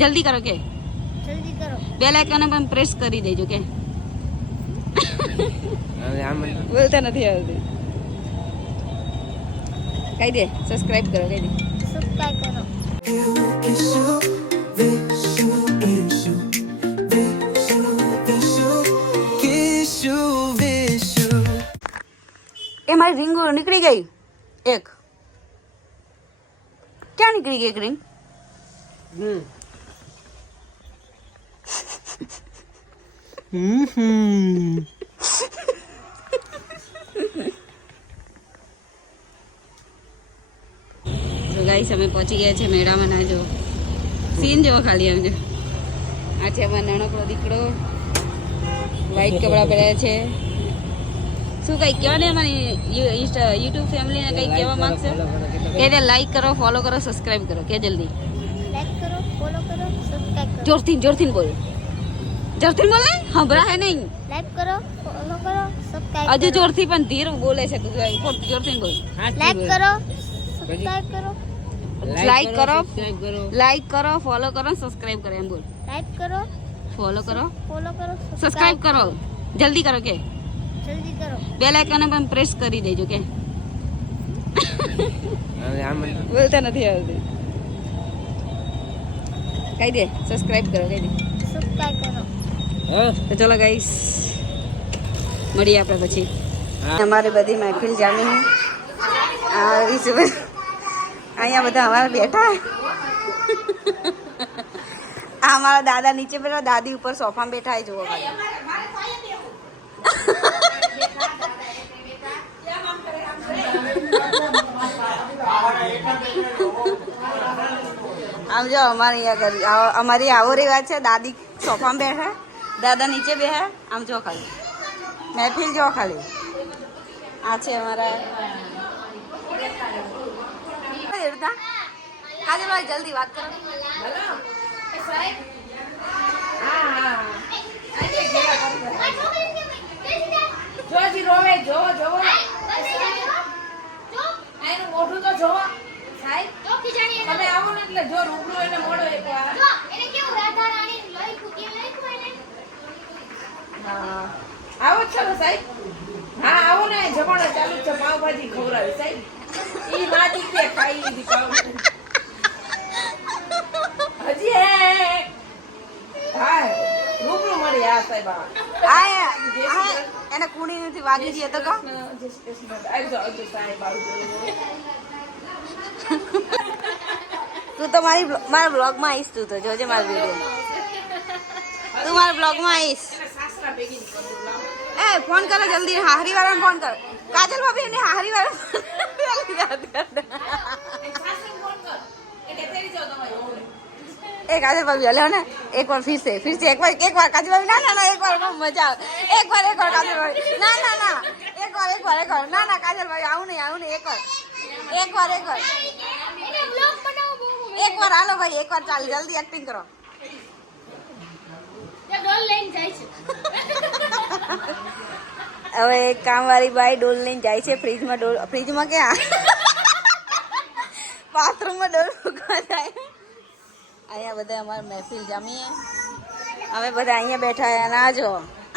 જલ્દી કરો કે જલ્દી કરો. બેલ આઇકન પણ પ્રેસ કરી દેજો કે હવે આમ બોલતા નથી આવતી. કહી દે સબસ્ક્રાઇબ કરો કહી દે. સબસ્ક્રાઇબ કરો. એ મારી રિંગ નીકળી ગઈ એક. ક્યાં નીકળી ગઈ એક રિંગ? તો ગાઈસ અમે પહોંચી ગયા છે મેળામાં. ના જો સીન જેવો ખાલી આમ જો. આ છે અમારો નાનકડો દીકરો, વ્હાઈટ કપડાં પહેર્યા છે. શું કઈ કહેવા ને અમારી યુટ્યુબ ફેમિલીને કઈ કહેવા માંગશે? કે દે લાઈક કરો, ફોલો કરો, સબસ્ક્રાઇબ કરો કે જલ્દી. લાઈક કરો, ફોલો કરો, સબસ્ક્રાઇબ કરો. જોરથી બોલ. જોરથી બોલ ને હંભરા હે નહીં. લાઈક કરો, ફોલો કરો, સબસ્ક્રાઇબ હજુ કરો. જોરથી પણ ધીર બોલે છે તું. જોરથી બોલ. લાઈક કરો, સબસ્ક્રાઇબ કરો. લાઈક કરો, ફોલો કરો, સબસ્ક્રાઇબ કરો એમ બોલ. લાઈક કરો, ફોલો કરો, ફોલો કરો, સબસ્ક્રાઇબ કરો. જલ્દી કરો કે જલ્દી કરો. બેલ આઇકન પણ પ્રેસ કરી દેજો કે હવે આમ બોલતા નથી આવતી. કહી દે સબસ્ક્રાઇબ કરો કહી દે. સબસ્ક્રાઇબ કરો. તો ચલો ગાઈસ મળીએ આપણે પછી. અમારી બધી મહેફિલ જામી. આ રીસુભાઈ અહીંયા બધા અમારા બેઠા. આ અમારા દાદા નીચે બેઠા, દાદી ઉપર સોફામાં બેઠા. એ જુઓ આમ જો અમારી આવો રિવાજ છે. દાદી સોફામાં બેઠે, દાદા નીચે બેહે. આમ જો ખાલી મહેફિલ જો ખાલી. આ છે અમારા કાજલ ભાઈ જલ્દી વાત કરો. જોજી રોવે જોવો જોવો એનું મોઢું તો જોવો સાહેબ. તમે આવો ને એટલે જો રૂબરૂ એને મળો એકવાર. હા આવો જ છો ને સાહેબ? હા આવો ને, જમણો ચાલુ જ છે, પાવભાજી ખવડાવી સાહેબ. ઈ માટી કે ખાઈ લીધી પાવભાજી હજી હે. હા રૂબરૂ મળી. આ સાહેબ એને કુણી નથી વાગી જઈએ તો કહો. આવજો સાહેબ આવજો. તું તો મારા બ્લોગમાં આવીશ. તું તો જોજે મારો વિડીયો. તું મારા બ્લોગમાં આવીશ. સાસરા ભેગી નીકળજો. એ ફોન કરો જલ્દી. હાહરી વાળાને ફોન કરો. કાજલ ભાભી એને હાહરી વાળા એ કાજલ ભાભી હલે ને એક વાર ફિરસે એક વાર કાજલ ભાભી. ના એક વાર બહુ મજા આવે. એક વાર કાજલ ભાભી. ના એક વાર ના કાજલ ભાભી આવું નહીં એક વાર હાલો ભાઈ એક વાર ચાલ. જલ્દી એક્ટિંગ કરો. હવે એક કામવાળી બાઈ ડોલ લઈને જાય છે ફ્રીજમાં ક્યાં બાથરૂમમાં ડોલ મૂકવા જાય. અહીંયા બધા અમારા મહેફિલ જામીએ. અમે બધા અહીંયા બેઠા. અને આ જો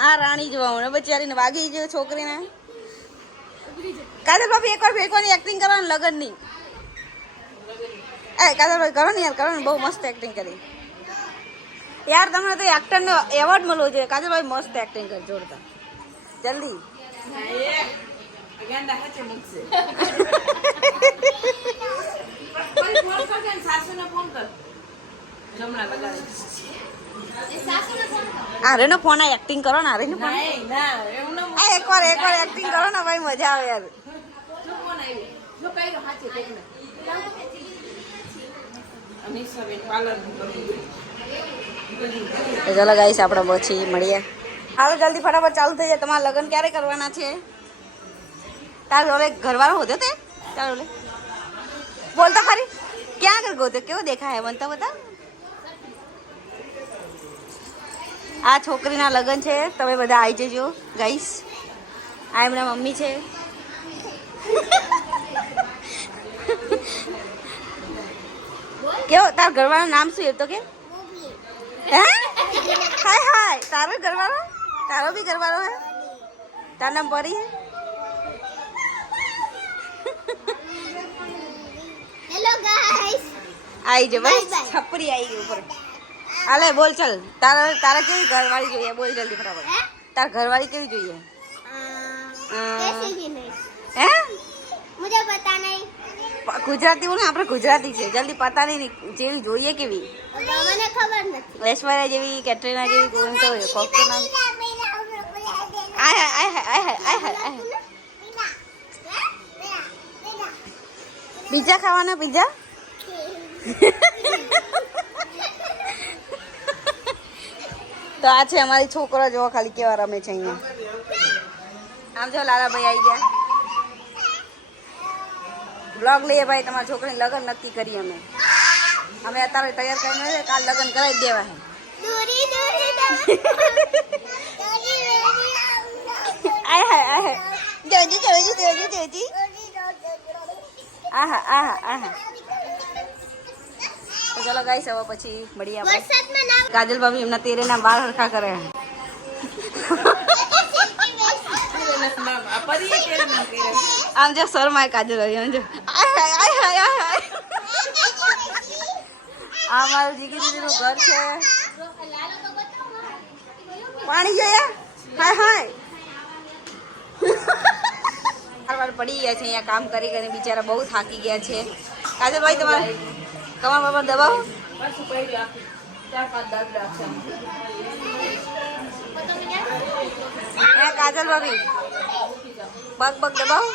આ રાણી જોવા હું બચારીને વાગી ગયો છોકરીને. કાજલ ભાભી એકવાર ફેંકવાની એક્ટિંગ કરવાની લગનની. એ કાજલ ભાઈ કરો ને યાર, કરો ને. બહુ મસ્ત એક્ટિંગ કરી યાર. તમને તો એક્ટરનો એવોર્ડ મળવો જોઈએ. કાજલ ભાઈ મસ્ત એક્ટિંગ કરી જોરદાર. જલ્દી આરે નો ફોન એક્ટિંગ કરો ને. આરે નો ફોન એકવાર એક્ટિંગ કરો ને ભાઈ, મજા આવે યાર. ચલો ગાઈસ આપણે પછી મળીએ. હાલો જલ્દી ફટાફટ ચાલુ થઈ જાય. તમારા લગ્ન ક્યારે કરવાના છે? તારે ઓલે ઘરવાળો હોતો તે તારે ઓલે બોલતા ખરી. ક્યાં આગળ ગયો? કેવો દેખાય મને તો બતા. આ છોકરીના લગ્ન છે. તમે બધા આવી જજો ગાઈસ. આ એમના મમ્મી છે. કેવો તાર ઘરવાળાનું નામ શું એ તો કે? હાય તારો ઘરવાળો તારો બી ઘરવાળો હે તારું નામ પરી હે હેલો ગાઈસ आई जो Bye बस bye. छपरी आई गई ऊपर आले बोल चल तारा तारा केवी घरवाली જોઈએ બોલ જલ્દી ફટાફટ હે તાર ઘરવાળી કેવી જોઈએ कैसे भी नहीं હે मुझे पता नहीं ગુજરાતી બોલ ને આપણે ગુજરાતી છે જલ્દી પતા નહીં જેવી જોઈએ કેવી મને ખબર નથી ઐશ્વર્યા જેવી કેટરીના જેવી કોઈ તો કોક તો નામ આય આય આય આય આય પિઝા ખાવાના પિઝા તો આ છે અમારી છોકરો જો ખાલી કેવા રમે છે અહીંયા આમ જો લાલાભાઈ આવી ગયા બ્લોગ લઈએ ભાઈ તમારા છોકરીને લગ્ન નક્કી કરીએ અમે અત્યારે તૈયાર કરીને છે કાલ લગ્ન કરાવી દેવા છે दूरी दूरी આય હાય આય હાય જોજી જોજી જોજી જોજી આહા આહા આહા તો ચલો ગાઈસ હવે પછી મળીએ આપણે વરસાદમાં ના કાજલ ભાભી એમના તેરેના બાળ હરખા કરે આમ જો શરમાય કાજલ ભાભી આમ જો આય હાય આય હાય આય આ મારું જીગી દીદીનું ઘર છે પાણી જોયા હાય હાય વાર પડી ગયા છે અહીંયા કામ કરી કરીને બિચારા બહુ થાકી ગયા છે કાજલભાઈ તમારે કમર બમર દબાવો કાજલ ભાભી પગ પગ દબાવો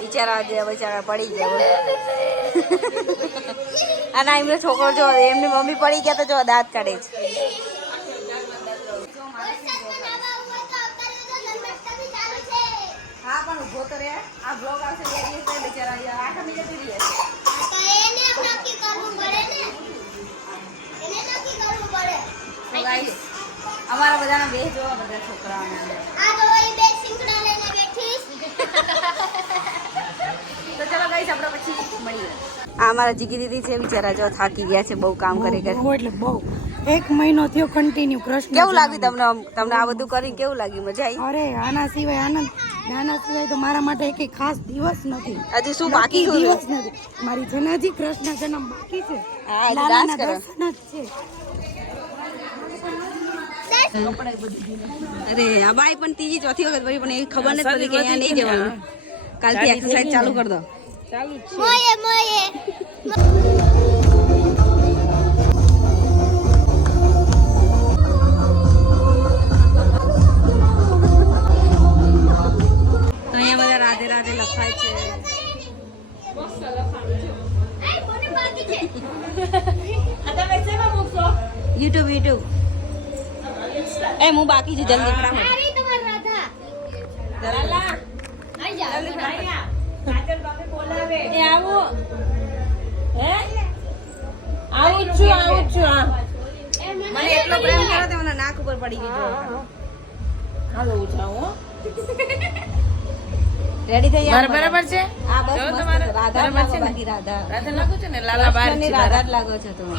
બિચારા પડી ગયા અને એમનો છોકરો જો એમની મમ્મી પડી ગયા તો જો દાંત કાઢે છે હા પણ ઉભો તો રે આ બ્લોગ આવશે બે દિવસ થાય બિચારા 8 મિનિટ સુધી રહે તો ગાઈસ અમારા બધાના બે જોવા બધા છોકરાઓના તો ચલો ગાઈસ આપણે પછી મળીએ આ અમારા જીગી દીદી છે બિચારા જો થાકી ગયા છે બહુ કામ કરી બહુ એટલે બહુ 1 મહિનો થયો કન્ટિન્યુ કૃષ્ણ કેવું લાગ્યું તમને આ બધું કરીને કેવું લાગ્યું મજા આવી અરે આના સિવાય આનંદ આના સિવાય તો મારા માટે એક ખાસ દિવસ નથી હજી શું બાકી છે દિવસ નથી મારી છે ને હજી કૃષ્ણ જન્મ બાકી છે હા હજી લાલાના ડાન્સ કરો દર્શન જ છે અરે આ બાઈ પણ ત્રીજી ચોથી વખત ભરી પણ એ ખબર નથી પડી કે અહીંયા નહીં જવાનું કાલથી એક્સરસાઇઝ ચાલુ કરી દો મોયે મોયે તો અહીંયા બધા રાધે રાધે લખાય છે યુટ્યુબ એ હું બાકી છું જલ્દી ફટાફટ મને એટલો પ્રેમ કર્યો તો મને નાક ઉપર પડી ગયું રેડી થઈ ગયા બરાબર છે આ બસ મસ્ત રાધા લાગો બાકી રાધા રાધા લાગુ છે ને લાલા બાર કૃષ્ણની રાધા જ લાગો છો તમે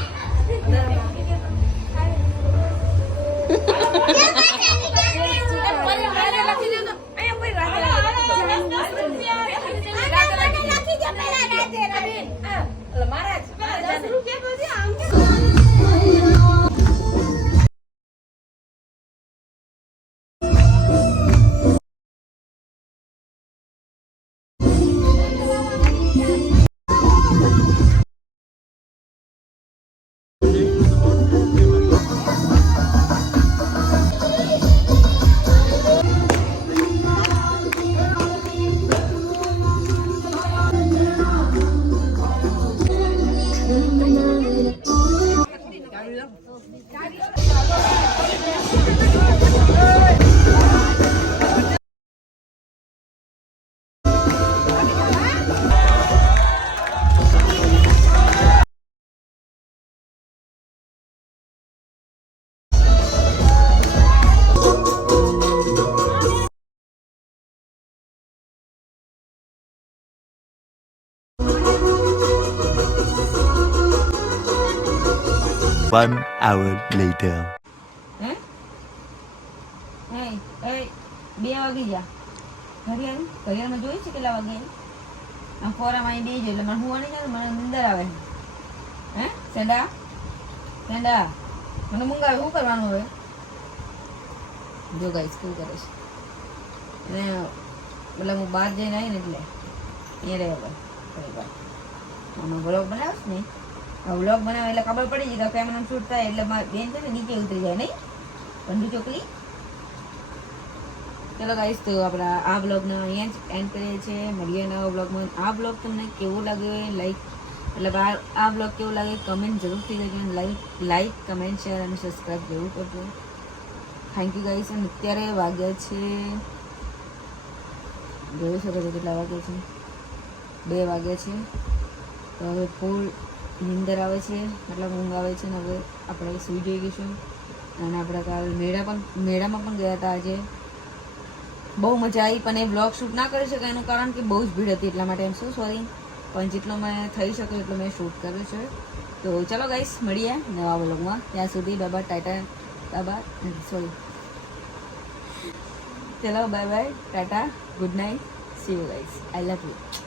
One hour later. 2 વાગી ગયા ઘડિયાળમાં જોઈ છે કેટલા વાગે આમ ફોરામાં અહીં બેસી એટલે મને હું જાય મને નીંદર આવે હે સેંડા મને મૂંગ આવે શું કરવાનું હવે જો ગાઈસ કેવું કરે છે અને મતલબ હું બહાર જઈને આવી ને એટલે અહીંયા રહેવા આમાં વ્લોગ બનાવીશ ને વ્લોગ બનાવે એટલે ખબર પડી જાય કે કેમેરા શૂટ થાય એટલે મારી બેન છે ને નીચે ઉતરી જાય નહીં બંધુ ચોકલી. ચલો ગાઈસ તો આપણા આ બ્લોગને અહીંયા જ એન્ડ કરીએ છીએ. મળીએ નવા બ્લોગમાં. આ બ્લોગ તમને કેવો લાગ્યો એ લાઈક મતલબ આ બ્લોગ કેવો લાગે કમેન્ટ જરૂરથી કરજો. લાઈક કમેન્ટ શેર અને સબસ્ક્રાઈબ જરૂર કરજો. Thank you guys. અને અત્યારે વાગ્યા છે જોઈ શકો છો કેટલા વાગ્યા છે 2 વાગ્યા છે. તો હવે ફૂલ નીંદર આવે છે મતલબ ઊંઘ આવે છે ને હવે આપણે સૂઈ જઈ ગઈશું. અને આપણે કાલ મેળામાં પણ ગયા હતા આજે. બહુ મજા આવી પણ એ બ્લોગ શૂટ ના કરી શકાય એનું કારણ કે બહુ જ ભીડ હતી એટલા માટે એમ શું સોરી પણ જેટલો મેં થઈ શકે એટલો મેં શૂટ કર્યો છે. તો ચલો ગાઈસ મળીએ નવા બ્લોગમાં. ત્યાં સુધી બાબા ટાટા બાબા સોરી ચલો bye bye tata good night C you guys I love you.